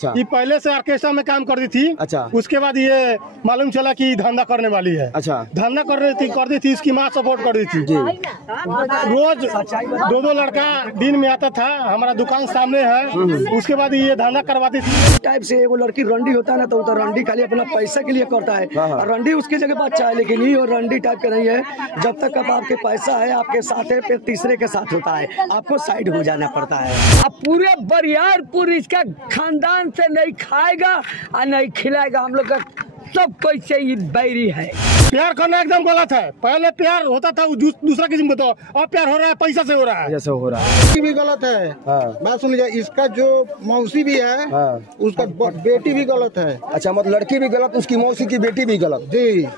अच्छा। ये पहले से ऑर्केस्ट्रा में काम करती थी। अच्छा। उसके बाद ये मालूम चला कि धंधा करने वाली है। अच्छा। धंधा करती थी, इसकी माँ सपोर्ट कर रही थी। रोज दो दो लड़का दिन में आता था, हमारा दुकान सामने है। उसके बाद ये धंधा करवाती थी। टाइप से वो लड़की रंडी होता है ना, तो रंडी खाली अपना पैसा के लिए करता है और रंडी उसकी जगह पर अच्छा है, लेकिन ये और रंडी टाइप का नहीं है। जब तक अब आपके पैसा है, आपके साथ है, फिर तीसरे के साथ होता है, आपको साइड हो जाना पड़ता है। अब पूरे बरियारपुर इसका खानदान से नहीं खाएगा और नहीं खिलाएगा। हम लोग का सब कैसे ही बैरी है। प्यार करना एकदम गलत है। पहले प्यार होता था दूसरा किसी को, बताओ अब प्यार हो रहा है पैसा से हो रहा है। जैसे हो रहा है भी गलत है। बात सुन लीजिए, इसका जो मौसी भी है उसका बेटी भी गलत है। अच्छा, मतलब लड़की भी गलत, उसकी मौसी की बेटी भी गलत। जी।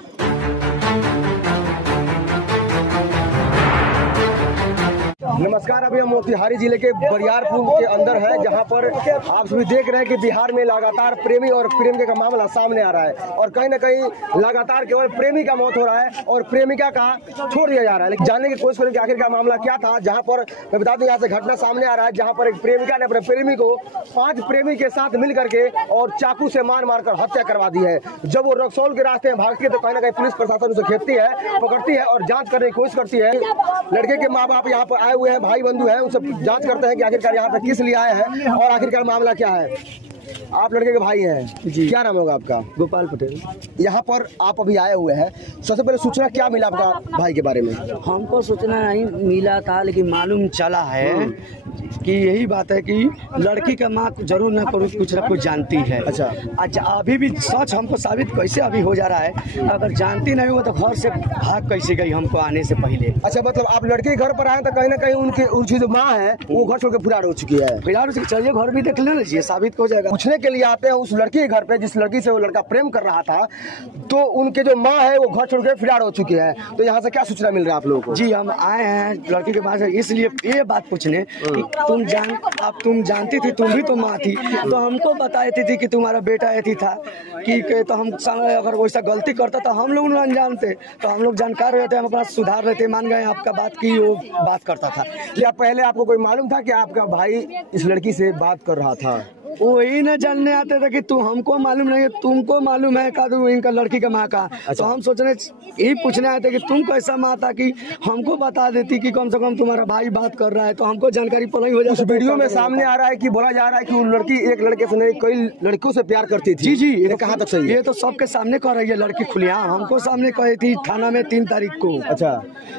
नमस्कार, अभी हम मोतिहारी जिले के बरियारपुर के अंदर है, जहां पर आप सभी देख रहे हैं कि बिहार में लगातार प्रेमी और प्रेमिका का मामला सामने आ रहा है और कहीं न कहीं लगातार केवल प्रेमी का मौत हो रहा है और प्रेमिका का छोड़ दिया जा रहा है। लेकिन जानने की कोशिश करें कि आखिर का मामला क्या था। जहां पर मैं बता दूं, यहाँ से घटना सामने आ रहा है जहां पर एक प्रेमिका ने अपने प्रेमी को 5 प्रेमी के साथ मिल करके और चाकू से मार कर हत्या करवा दी है। जब वो रक्सौल के रास्ते में भागती है तो कहीं न कहीं पुलिस प्रशासन उसे खेपती है, पकड़ती है और जाँच करने की कोशिश करती है। लड़के के माँ बाप यहाँ पर आए हुए हैं, भाई बंधु हैं, उनसे जांच करते हैं कि आखिरकार यहाँ पे किस लिए आए हैं और आखिरकार मामला क्या है। आप लड़के के भाई हैं जी, क्या नाम होगा आपका? गोपाल पटेल। यहाँ पर आप अभी आए हुए हैं, सबसे पहले सूचना क्या मिला आपका भाई के बारे में? हमको सूचना नहीं मिला था, लेकिन मालूम चला है कि यही बात है कि लड़की का माँ जरूर ना करूँ कुछ ना कुछ जानती है। अच्छा। अच्छा, अभी भी सच हमको साबित कैसे अभी हो जा रहा है। अगर जानती नहीं हुआ तो घर से भाग कैसे गई हमको आने से पहले। अच्छा, मतलब आप लड़के के घर पर आए तो कहीं ना कहीं उनकी जो माँ है वो घर छोड़ के फरार हो चुकी है। फरार हो चुकी, चलिए घर भी देख लेना चाहिए, साबित हो जाएगा। पूछने के लिए आते हैं उस लड़की के घर पे जिस लड़की से वो लड़का प्रेम कर रहा था, तो उनके जो माँ है वो घर छोड़ के फरार हो चुकी है। तो यहाँ से क्या सूचना मिल रहा है आप लोगों को? जी, हम आए हैं लड़की के पास इसलिए ये बात पूछने कि तुम जानती थी, तुम भी तो माँ थी, तो हमको बताती थी कि तुम्हारा बेटा ऐसी था कि तो हम अगर वैसा गलती करता तो हम लोग अनजान थे, तो हम लोग जानकार रहते, हम अपना सुधार रहते, मान गए आपका बात की वो बात करता था। क्या पहले आपको कोई मालूम था कि आपका भाई इस लड़की से बात कर रहा था? वही न जानने आते थे कि तू हमको मालूम नहीं है, तुमको मालूम है का इनका लड़की का माँ का। अच्छा। तो हम सोचने यही पूछने आए थे कि तुम कैसा माँ था कि हमको बता देती कि कम से कम तुम्हारा भाई बात कर रहा है, तो हमको जानकारी पता ही हो जाती। वीडियो में सामने आ रहा है कि बोला जा रहा है कि वो लड़की एक लड़के से नहीं कई लड़कियों से प्यार करती थी। जी जी, ये कहाँ तक सही है? ये तो सबके सामने कह रही है लड़की खुलिया, हमको सामने कही थी थाना में 3 तारीख को। अच्छा।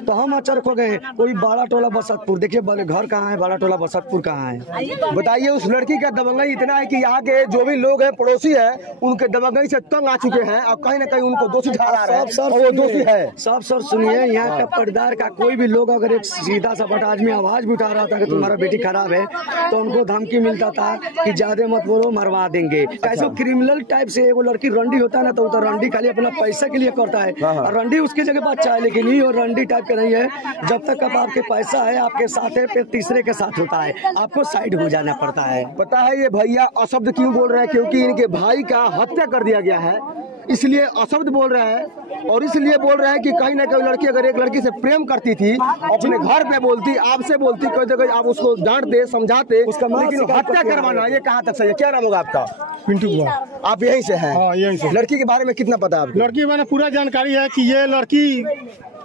तो हम अचरक हो गए। कोई बड़ा टोला बसतपुर, देखिए घर कहाँ है, बड़ा टोला बसतपुर कहाँ है? बताइए, उस लड़की का दबंगई इतना है कि यहाँ के जो भी लोग हैं, पड़ोसी हैं, उनके दबंगई से तंग आ चुके हैं और कहीं ना कहीं उनको दोषी ठहरा रहे हैं और वो दोषी है। सब सर सुनिए, यहाँ का पर्दार का कोई भी लोग अगर एक सीधा सा बट आदमी आवाज भी उठा रहा था कि तुम्हारा बेटी खराब है, तो उनको धमकी मिलता था कि ज्यादा मत बोलो, मरवा देंगे। कैसे क्रिमिनल टाइप से वो लड़की रंडी होता है ना, तो रंडी खाली अपना पैसा के लिए करता है और रंडी उसकी जगह पर अच्छा है, लेकिन ये और रंडी टाइप का नहीं है। जब तक अब आपके पैसा है, आपके साथ है, फिर तीसरे के साथ होता है, आपको साइड हो जाना पड़ता है। पता है ये भैया अशब्द क्यों बोल रहे हैं? क्योंकि इनके भाई का हत्या कर दिया गया है, इसलिए अशब्द बोल रहे हैं। और इसलिए बोल रहे हैं कि कहीं ना कहीं लड़की अगर एक लड़की से प्रेम करती थी, अपने घर पे बोलती, आपसे बोलती, कोई जगह आप उसको डांटते समझाते, लेकिन हत्या करवाना ये कहाँ तक सही है? क्या नाम होगा आपका? पिंटू कुमार। आप यहीं से हैं? हाँ, यहीं से। लड़की के बारे में कितना पता है आपको? लड़की के बारे में पूरा जानकारी है कि ये लड़की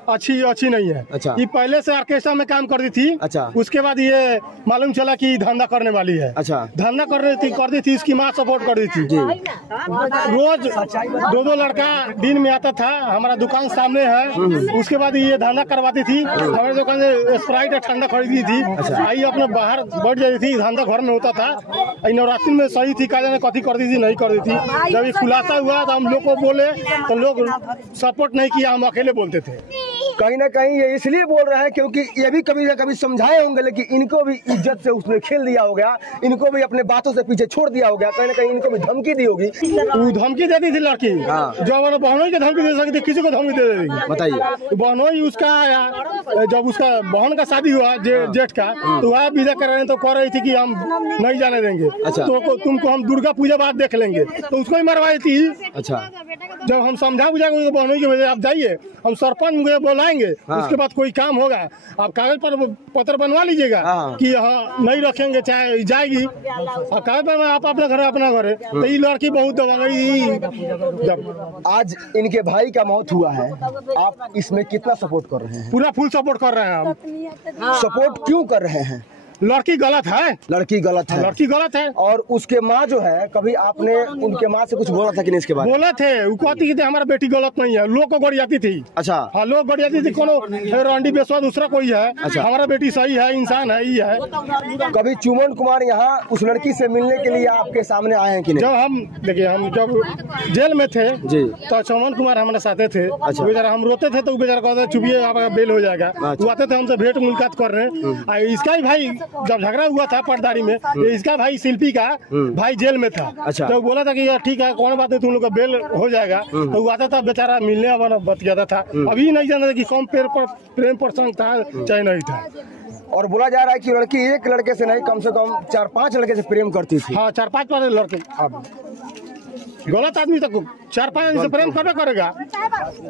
अच्छी नहीं है। अच्छा। ये पहले से ऑर्केस्ट्रा में काम करती थी। अच्छा। उसके बाद ये मालूम चला कि धंधा करने वाली है। अच्छा। धंधा करती थी, इसकी माँ सपोर्ट कर रही थी। रोज दो दो लड़का दिन में आता था, हमारा दुकान सामने है। उसके बाद ये धंधा करवाती थी, हमारे दुकान से स्प्राइट ठंडा खरीदी थी। आई अपने बाहर बैठ जाती थी, धंधा घर में होता था। नवरात्रि में सही थी, का जाने कथी करती थी नहीं करती थी। जब ये खुलासा हुआ तो हम लोग को बोले तो लोग सपोर्ट नहीं किया, हम अकेले बोलते थे। कहीं ना कहीं ये इसलिए बोल रहा है क्योंकि ये भी कभी ना कभी समझाए होंगे, लेकिन इनको भी इज्जत से उसने खेल दिया हो गया, इनको भी अपने बातों से पीछे छोड़ दिया हो गया। कहीं ना कहीं इनको भी धमकी दी होगी। धमकी देती थी लड़की। जो हमारे बहनों की धमकी दे सकती, किसी को धमकी दे देगी। बताइए। बहनों ही उसका आया, जब उसका बहन का शादी हुआ जेठ का, तो वह विदा कर रहे तो कह रही थी कि हम नहीं जाने देंगे। अच्छा। तो तुमको हम दुर्गा पूजा बाद देख लेंगे, तो उसको ही मरवाई थी। अच्छा। जब हम समझा बुझा बहनों की वजह आप जाइए, हम सरपंच मुझे बोला जाएंगे, उसके बाद कोई काम होगा, आप कागज पर पत्र बनवा लीजिएगा कि हाँ नहीं रखेंगे, चाहे जाएगी, और कागज पर आप अपना घर है। तो ये लड़की बहुत दबा गई। आज इनके भाई का मौत हुआ है, आप इसमें कितना सपोर्ट कर रहे हैं? पूरा फुल सपोर्ट कर रहे हैं हम। सपोर्ट क्यों कर रहे हैं? लड़की गलत है, लड़की गलत है, लड़की गलत है। और उसके माँ जो है, कभी आपने उनके माँ से कुछ बोला था कि नहीं इसके बारे में? बोले थे, वो कहती थी हमारा बेटी गलत नहीं है, लोग को गड़ियाती थी। अच्छा। हाँ, लोग गड़ियाती थी, कोनो रंडी बेसवा दूसरा कोई है। अच्छा। हमारा बेटी सही है, इंसान है, ये है। कभी चुमन कुमार यहाँ उस लड़की से मिलने के लिए आपके सामने आए हैं कि नहीं? जब हम देखिए, हम जब जेल में थे जी, तो चुमन कुमार हमारे साथे थे। अच्छा। बेचारा हम रोते थे तो बेचारा कहते चुपिए, आपका बेल हो जाएगा। वो आते थे, हमसे भेंट मुलाकात कर रहे। इसका ही भाई जब झगड़ा हुआ था पटदारी में, इसका भाई शिल्पी का भाई जेल में था। अच्छा। तो बोला था कि यार ठीक है, कौन बात है, तुम लोग का बेल हो जाएगा। तो वो आता था बेचारा, मिलने वाला बच जाता था। अभी नहीं जानता था कि कम प्रेम प्रसंग था चाहे नहीं था। और बोला जा रहा है कि लड़की एक लड़के से नहीं, कम से कम 4-5 लड़के से प्रेम करती थी। हाँ, 4-5 लड़के। अब गलत आदमी तक 4-5 आदमी से प्रेम करना करेगा।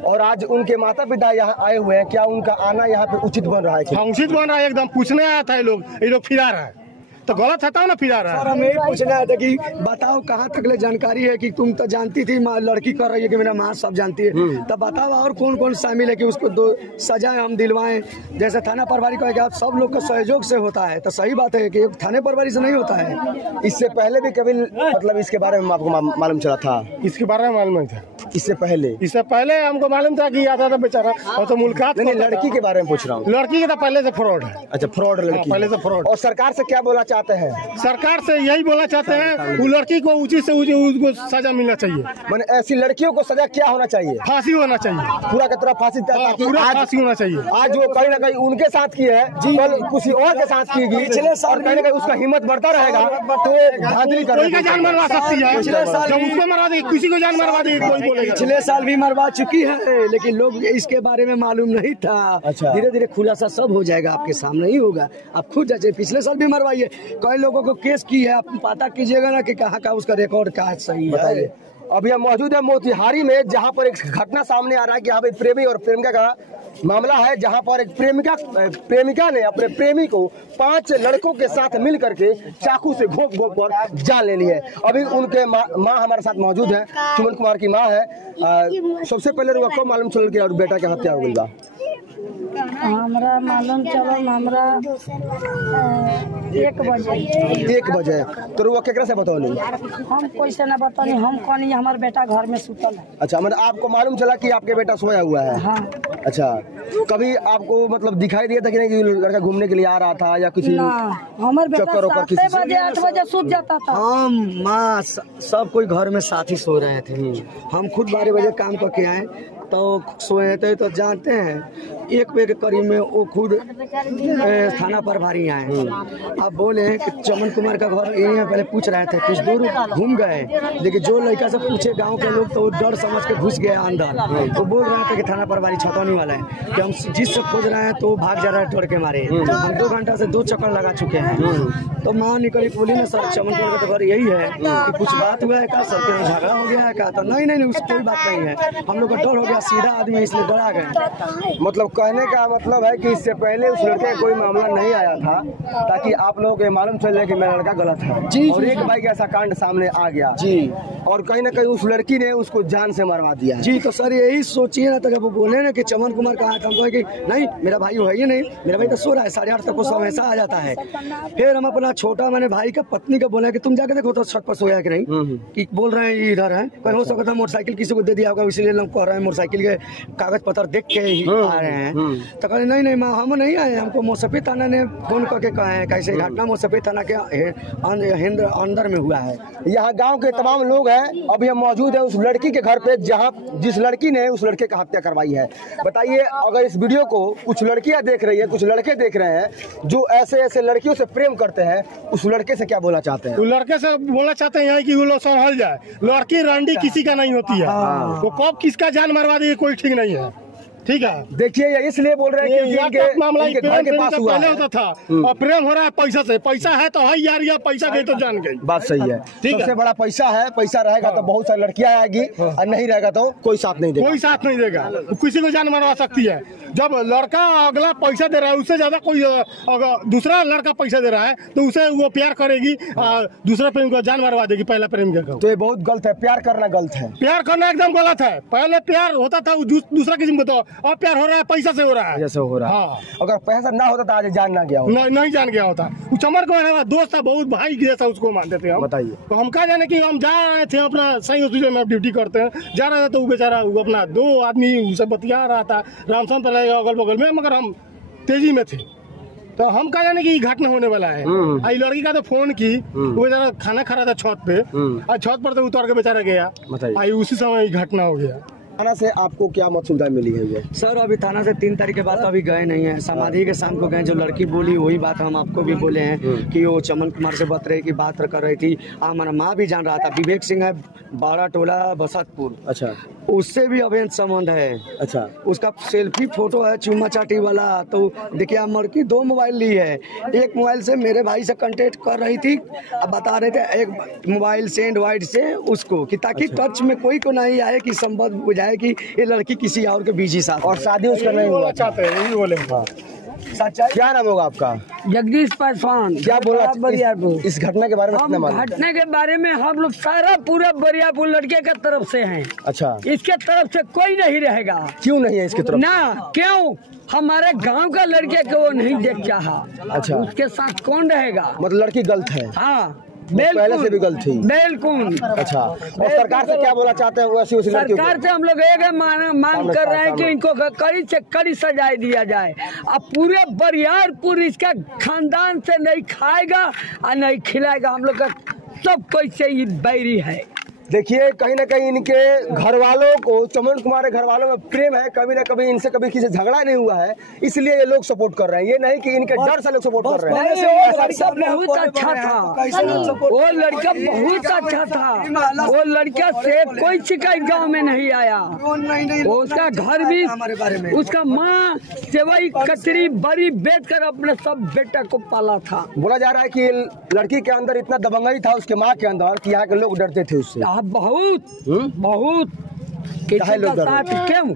और आज उनके माता पिता यहाँ आए हुए हैं, क्या उनका आना यहाँ पे उचित बन रहा है? हाँ, उचित बन रहा है, एकदम पूछने आया था। ये लोग फिरा रहा है, तो गलत है ना, फिरा रहा है। सर, हमें यही पूछना है कि बताओ कहाँ तक ले जानकारी है कि तुम तो जानती थी लड़की कर रही है कि मेरा माँ सब जानती है, तब बताओ और कौन कौन शामिल है कि उसको दो सजाएं हम दिलवाएं। जैसे थाना प्रभारी कहे कि आप सब लोग का सहयोग से होता है, तो सही बात है कि थाने प्रभारी से नहीं होता है। इससे पहले भी कभी मतलब इसके बारे में आपको मालूम चला था? इसके बारे में मालूम नहीं था। इससे पहले हमको मालूम था कि आता था बेचारा, और तो मुलाकात। नहीं, लड़की के बारे में पूछ रहा हूँ। लड़की के तो पहले से फ्रॉड है। अच्छा, फ्रॉड लड़की। पहले से फ्रॉड। और सरकार से क्या बोलना चाहते हैं? सरकार से यही बोलना चाहते हैं, वो लड़की को उचित से उसको सजा मिलना चाहिए। मैंने ऐसी लड़कियों को सजा क्या होना चाहिए? फांसी होना चाहिए, पूरा का पूरा फांसी। पूरा फांसी होना चाहिए। आज वो कहीं ना कहीं उनके साथ की है, कल किसी और के साथ की गई, और कहीं ना कहीं उसका हिम्मत बढ़ता रहेगा तो धांधली कर कोई का जान मरवा सकती है। जब उसको मरवा देगी, किसी को जान मरवा देगी, कोई बोलेगा। पिछले साल भी मरवा चुकी है, लेकिन लोग इसके बारे में मालूम नहीं था। अच्छा। धीरे धीरे खुलासा सब हो जाएगा, आपके सामने ही होगा। आप खुद जाइए, पिछले साल भी मरवाइए, कई लोगों को केस की है, आप पता कीजिएगा ना कि कहाँ का उसका रिकॉर्ड क्या सही है। अभी हम मौजूद है मोतिहारी में, जहाँ पर एक घटना सामने आ रहा है कि यहाँ पे प्रेमी और प्रेमिका का मामला है, जहाँ पर एक प्रेमिका ने अपने प्रेमी को 5 लड़कों के साथ मिल करके चाकू से घोंप कर जान ले ली है। अभी उनके माँ हमारे साथ मौजूद है, चुमन कुमार की माँ है। सबसे पहले वो कब मालूम चल के और बेटा की हत्या हो गई बा? हमरा मालूम चलल, हमरा 1 बजे। तो वो केकरा से बतौली? हम कैसे ना बतानी, हम कहनी हमार बेटा घर में सुतल है। अच्छा, मतलब आपको मालूम चला कि आपके बेटा सोया हुआ है? हाँ। अच्छा, कभी आपको मतलब दिखाई दिया था कि नहीं कि लड़का घूमने के लिए आ रहा था या किसी हमार बेटा 7 बजे 8 बजे सूत जाता था। हम माँ सब कोई घर में साथ ही सो रहे थे। हम खुद 12 बजे काम करके आए तो सोए थे, तो जानते हैं 1 बजे के करीब में वो खुद थाना प्रभारी आए। अब बोले कि चमन कुमार का घर यहीं है, पहले पूछ रहे थे, कुछ दूर घूम गए, लेकिन जो लड़का से पूछे गांव के लोग तो डर समझ के घुस गए अंदर। तो बोल रहे थे कि थाना प्रभारी छतौनी वाला है, कि हम जिससे खोज रहे हैं तो भाग जा रहा है डर के मारे। हम 2 घंटा से 2 चक्कर लगा चुके हैं। तो माँ निकली, बोली ना सर चमन कुमार का घर यही है, कि कुछ बात हुआ है क्या, सबके झगड़ा हो गया है क्या? तो नहीं उसकी कोई बात नहीं है, हम लोग का डर हो गया, सीधा आदमी इसलिए डरा गए। मतलब कहने का मतलब है कि इससे पहले उस लड़के का कोई मामला नहीं आया था, ताकि आप लोगों को मालूम चल जाए कि मेरा लड़का गलत है। जी, और एक भाई का ऐसा कांड सामने आ गया जी, और कहीं ना कहीं उस लड़की ने उसको जान से मरवा दिया है। जी। तो सर यही सोचिए ना, तो जब वो बोले ना कि चमन कुमार कहा था, हमको कि नहीं मेरा भाई है ही नहीं, मेरा भाई तो सो रहा है, 8:30 तक वो हमेशा आ जाता है। फिर हम अपना छोटा मैंने भाई का पत्नी का बोला कि तुम जाके देखो तो छत पर सोया कि नहीं, कि बोल रहे हैं इधर है, हो सकता है मोटरसाइकिल किसी को दे दिया होगा, इसलिए लोग कह रहे हैं मोटरसाइकिल के कागज पत्र देख के ही आ रहे हैं। तो कहे नहीं माँ हम नहीं आए, हमको मोसफी थाना ने फोन करके कहा है कैसे घटना मोसफी थाना के अंदर में हुआ है। यहाँ गांव के तमाम लोग हैं। अभी हम मौजूद है उस लड़की के घर पे, जहाँ जिस लड़की ने उस लड़के का हत्या करवाई है। बताइए, अगर इस वीडियो को कुछ लड़कियां देख रही है, कुछ लड़के देख रहे हैं जो ऐसे लड़कियों से प्रेम करते हैं, उस लड़के से क्या बोलना चाहते हैं? वो लड़के से बोलना चाहते हैं कि वो लोग संभल जाए। लड़की रंडी किसी का नहीं होती है, वो कब किसका जान मरवा देगी कोई ठीक नहीं है। ठीक है। देखिए ये इसलिए बोल रहे हैं कि इनके घर के पास हुआ पहले है। होता था और प्रेम हो रहा है पैसा से। पैसा है तो है यार, या पैसा गई तो जान गई। बात सही है, सबसे बड़ा पैसा है। पैसा रहेगा तो बहुत सारी लड़कियां आएगी और नहीं रहेगा तो कोई साथ नहीं देगा। कोई साथ नहीं देगा, किसी को जान मरवा सकती है। जब लड़का अगला पैसा दे रहा है, उससे ज्यादा कोई अगर दूसरा लड़का पैसा दे रहा है तो उसे वो प्यार करेगी, दूसरा प्रेम को जान मरवा देगी पहला प्रेम के। तो ये बहुत गलत है, प्यार करना गलत है। प्यार करना एकदम गलत है। पहले प्यार होता था दूसरा किसी को, तो अब प्यार हो रहा है पैसा से हो रहा है। जैसे हो रहा है। हाँ। अगर पैसा ना होता तो आज जान ना गया होता। नहीं जान गया होता। चमर को दोस्त था, बहुत भाई जैसा उसको मानते थे हम। बताइए। तो हम कहा जाने कि हम जा रहे थे अपना सही हॉस्पिटल में ड्यूटी करते हैं, जा रहे थे तो वो बेचारा वो अपना 2 आदमी उसे बतिया रहा था, रामसन पर रहेगा अगल बगल में, मगर हम तेजी में थे तो हम कहा जाने की घटना होने वाला है। आई लड़की का तो फोन की, वो बेचारा खाना खा रहा था छत पे, और छत पर तो उतर के बेचारा गया। आई उसी समय घटना हो गया। थाना से आपको क्या मत सुविधा मिली है ये? सर अभी थाना से 3 तारीख के बाद अभी गए नहीं है। समाधि के शाम को गए, जो लड़की बोली वही बात हम आपको भी बोले हैं कि वो चमन कुमार से बत रही की बात कर रही थी। हमारा माँ भी जान रहा था। विवेक सिंह है, बाड़ा टोला बसतपुर। अच्छा, उससे भी अभिन्न संबंध है। अच्छा, उसका सेल्फी फोटो है चुम्मा चाटी वाला। तो देखिए लड़की 2 मोबाइल ली है। एक मोबाइल से मेरे भाई से कांटेक्ट कर रही थी, अब बता रहे थे एक मोबाइल से एंड्रॉइड से उसको, कि ताकि टच में कोई को नहीं आए कि संबंध बुझाए कि ये लड़की किसी और के बीजी साथ। और शादी उसका नहीं हुआ चाहते हैं, यही बोले। सच्चाई। क्या नाम होगा आपका? जगदीश पासवान। क्या बोला इस घटना के बारे में? हम घटना के बारे में हम लोग सारा पूरा बरियापुर लड़के के तरफ से हैं। अच्छा, इसके तरफ से कोई नहीं रहेगा। क्यों नहीं है इसकी तरफ? ना क्यों, हमारे गांव का लड़के को वो नहीं देख चाहा। अच्छा, उसके साथ कौन रहेगा? मतलब लड़की गलत है। हाँ पहले से भी गलत थी। बिल्कुल। अच्छा, और सरकार से क्या बोलना चाहते हैं? वैसी सरकार से हम लोग एक मांग कर रहे हैं कि इनको कड़ी से कड़ी सजाए दिया जाए। अब पूरे बरियारपुर इसका खानदान से नहीं खाएगा और नहीं खिलाएगा। हम लोग का सब कोई से ही बैरी है। देखिए कहीं ना कहीं इनके घर वालों को, चमन कुमार के घर वालों में प्रेम है। कभी ना कभी इनसे कभी किसी झगड़ा नहीं हुआ है, इसलिए ये लोग सपोर्ट कर रहे हैं। ये नहीं कि इनके डर से लोग सपोर्ट कर रहे हैं। वो लड़का बहुत अच्छा था। वो लड़का बहुत अच्छा था। वो लड़का से कोई शिकायत गांव में नहीं आया। उसका घर भी, उसका माँ सेवई कचरी बड़ी बेच कर अपने सब बेटा को पाला था। बोला जा रहा है कि लड़की के अंदर इतना दबंगई था उसके माँ के अंदर कि यहाँ के लोग डरते थे उससे। बहुत बहुत किसी का साथ क्यों?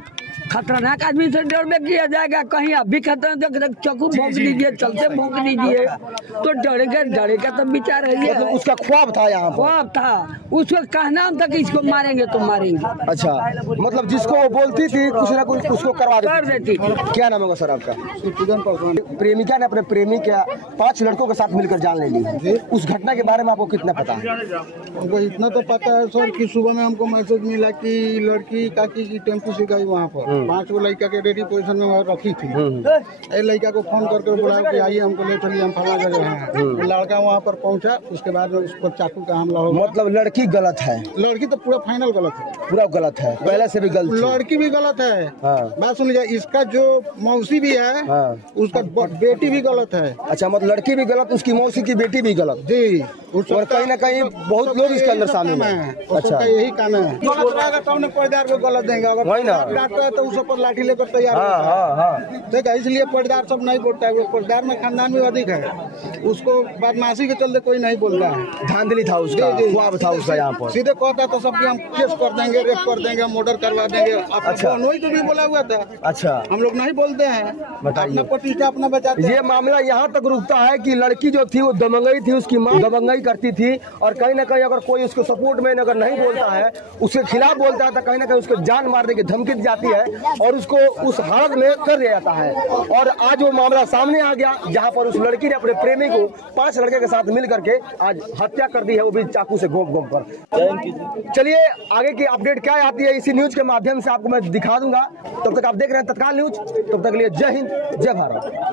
खतरनाक आदमी से डर में किया जाएगा। कहीं अभी खतरनाक चक्कू भोंक दीजिए, चलते भोंक दीजिए तो डरेगा तो विचार है। मतलब उसका ख्वाब था, यहाँ ख्वाब था। उसको कहना था कि इसको मारेंगे तो मारेंगे। अच्छा, मतलब जिसको वो बोलती थी कुछ ना कुछ उसको करवा देती थी। क्या नाम होगा सर आपका? प्रेमिका ने अपने प्रेमी के 5 लड़कों के साथ मिलकर जान ले ली। उस घटना के बारे में आपको कितना पता है? हमको इतना तो पता है सर कि सुबह में हमको मैसेज मिला कि लड़की काकी की टेम्पो से गई, वहाँ पर 5 गो लड़का के रेडी पोजीशन में वहाँ रखी थी। लड़का को फोन करके बुलाया कि आइए हमको ले चलिए, हम फला जगह हैं। लड़का वहाँ पर पहुँचा, उसके बाद उसको चाकू का हमला हो गया। मतलब लड़की गलत है? लड़की तो पूरा फाइनल गलत है, पूरा गलत है, पहले से भी गलत। लड़की भी गलत है। बात सुन लीजिए, इसका जो मौसी भी है उसका बेटी भी गलत है। अच्छा, मतलब लड़की भी गलत, उसकी मौसी की बेटी भी गलत जी। और कहीं ना कहीं बहुत लोग इसके अंदर शामिल है। अच्छा, यही काम है। गलत रहेगा तब न परिवार को गलत देंगे। अगर वही ना डांटता है तो उस पर लाठी लेकर तैयार होता है। देखा, इसलिए परिवार सब नहीं बोलता है। परिवार में खानदान भी अधिक है, उसको बदमाशी के चलते कोई नहीं बोलता है। धांधली था उसका, ख्वाब था उसका। यहाँ पर सीधे कहता तो सबके हम केस कर देंगे, रेप कर देंगे, मर्डर करवा देंगे। अच्छा, वही तो भी बोला हुआ था। अच्छा, हम लोग नहीं बोलते हैं, अपना प्रतिष्ठा अपना बचाते हैं। ये मामला यहाँ तक रुकता है कि लड़की जो थी वो दबंगई थी, उसकी माँ दबंगई करती थी। और कहीं ना कहीं अगर कोई उसके सपोर्ट में अगर नहीं बोलता है, उसके खिलाफ बोलता है, तो कहीं ना कहीं उसको जान मारने की धमकी दी जाती है और उसको उस हालत में कर दिया जाता है। और आज वो मामला सामने आ गया जहाँ पर उस लड़की ने अपने प्रेमी को 5 लड़के के साथ मिल करके आज हत्या कर दी है, वो भी चाकू से घोंप घोंप कर। चलिए आगे की अपडेट क्या आती है इसी न्यूज के माध्यम से आपको मैं दिखा दूंगा। तब तक आप देख रहे हैं तत्काल न्यूज। तब तक के लिए जय हिंद, जय भारत।